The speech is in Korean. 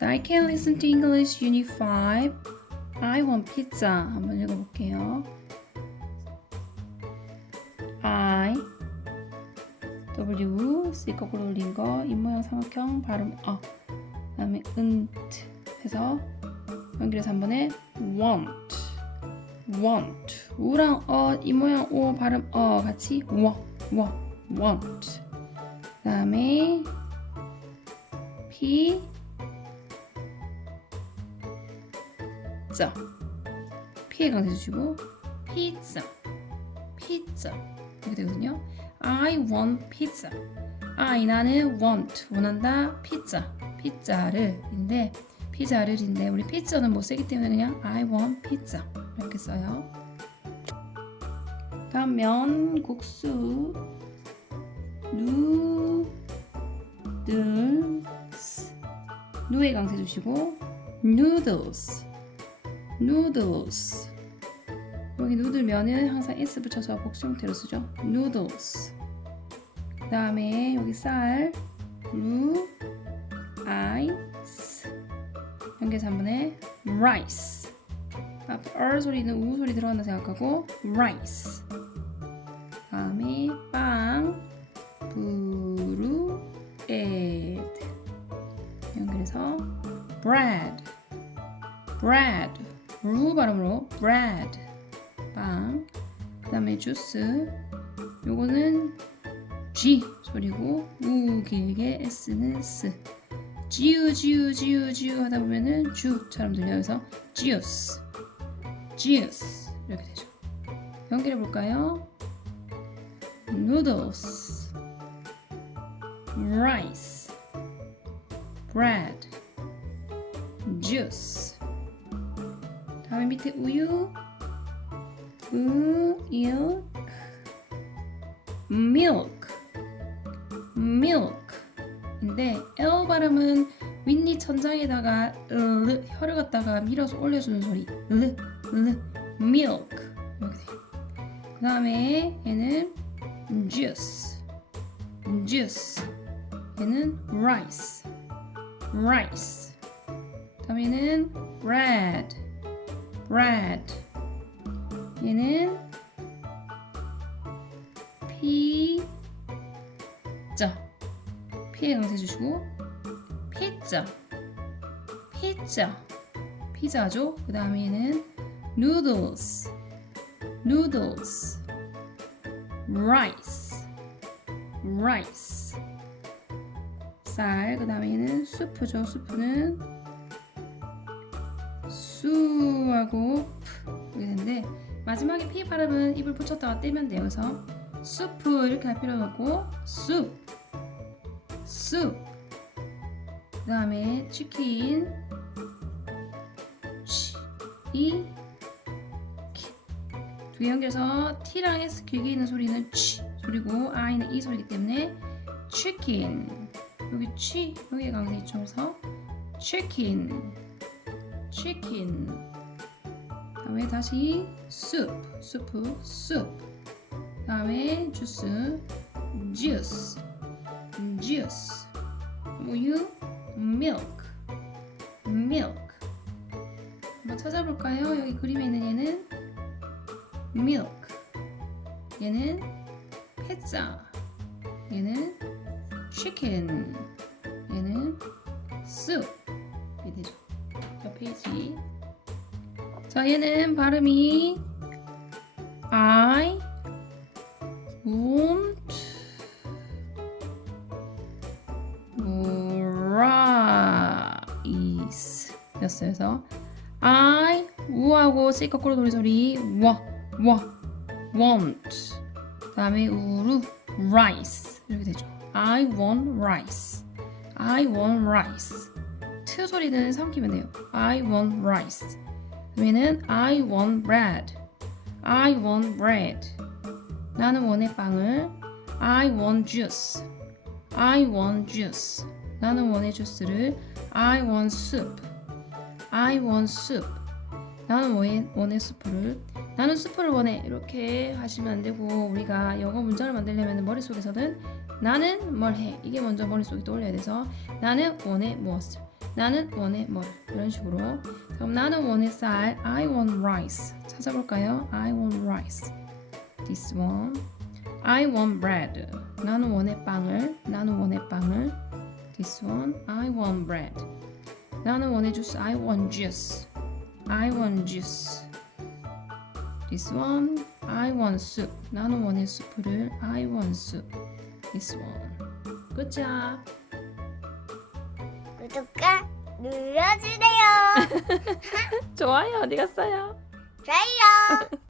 자, I can listen to English Unit 5. I want pizza. 한번 읽어볼게요. I W C 거꾸로 올린 거 입모양 삼각형 발음 어 그다음에 은트 해서 연결해서 한 번에 want want 우랑 어 입모양 오 발음 어 같이 워 워 want 그다음에 P 자 피해 강세 주시고 피자 피자 이렇게 되거든요. I want pizza. I 나는 want 원한다 피자 피자를 인데 피자를 인데 우리 피자는 못 쓰기 때문에 그냥 I want pizza 이렇게 써요. 다음 면 국수 누들스 누에 강세 주시고 noodles noodles 여기 누들 면은 항상 s 붙여서 복수 형태로 쓰죠. noodles. 그 다음에 여기 쌀 ice 연결해서 한 번에 rice. 앞에 r 소리는 우 소리 들어간다 생각하고 rice. 루 발음으로 bread 빵. 그 다음에 주스. 요거는 G 소리고 우 길게 S는 S. 지우 지우 지우 지우 하다 보면은 주처럼. 그래서 juice, juice 이렇게 되죠. 연결해 볼까요? noodles, rice, bread, juice. 다음에 밑에 우유, 우유, milk, milk인데 L 발음은 윗니 천장에다가 으, 혀를 갖다가 밀어서 올려주는 소리. 으, 으, milk. 그 다음에 얘는 juice, juice. 얘는 rice, rice. 다음에는 bread, bread. 얘는 피자 피에 강세 주시고 피자 피자 피자죠? 그 다음에 얘는 noodles noodles rice rice. 쌀 그 다음에 얘는 수프죠? 수프는 수하고 되는데 마지막에 피 발음은 입을 붙였다가 떼면 돼요. 그래서 수프 이렇게 할 필요는 없고 숲, 숲. 그 다음에 치킨, 치, 이, 두 연결해서 T랑 S 길게 있는 소리는 치 소리고 I는 이 소리이기 때문에 치킨. 여기 치 여기 강세 있죠. 그래서 치킨, 치킨. 다음에 다시 soup, 수프, soup. 다음에 주스, juice, juice. 우유, milk, milk. 한번 찾아볼까요? 여기 그림에 있는 얘는 milk. 얘는 pizza. 얘는 chicken. 얘는 soup. 이렇게 되죠. 옆 페이지. 자, 얘는 발음이 I want rice 였어요. I 우하고 C 거꾸로 돌리 소리 와, 와, want 다음에 우루 rice 이렇게 되죠. I want rice. I want rice. 트 소리는 삼키면 돼요. I want rice. 그러면은 I want bread. I want bread. 나는 원해 빵을. I want juice. I want juice. 나는 원해 주스를. I want soup. I want soup. 나는 원해, 원해 수프를. 나는 수프를 원해. 이렇게 하시면 안 되고 우리가 영어 문장을 만들려면 머릿속에서는 나는 뭘 해. 이게 먼저 머릿속에 떠올려야 돼서 나는 원해 무엇을. 나는 원해 뭐 이런 식으로. 그럼 나는 원해 쌀. I want rice. 찾아볼까요? I want rice. This one. I want bread. 나는 원해 빵을. 나는 원해 빵을. This one. I want bread. 나는 원해 주스. I want juice. I want juice. This one. I want soup. 나는 원해 수프를. I want soup. This one. Good job. 구독과 눌러주세요. 좋아요. 어디 갔어요? 좋아요.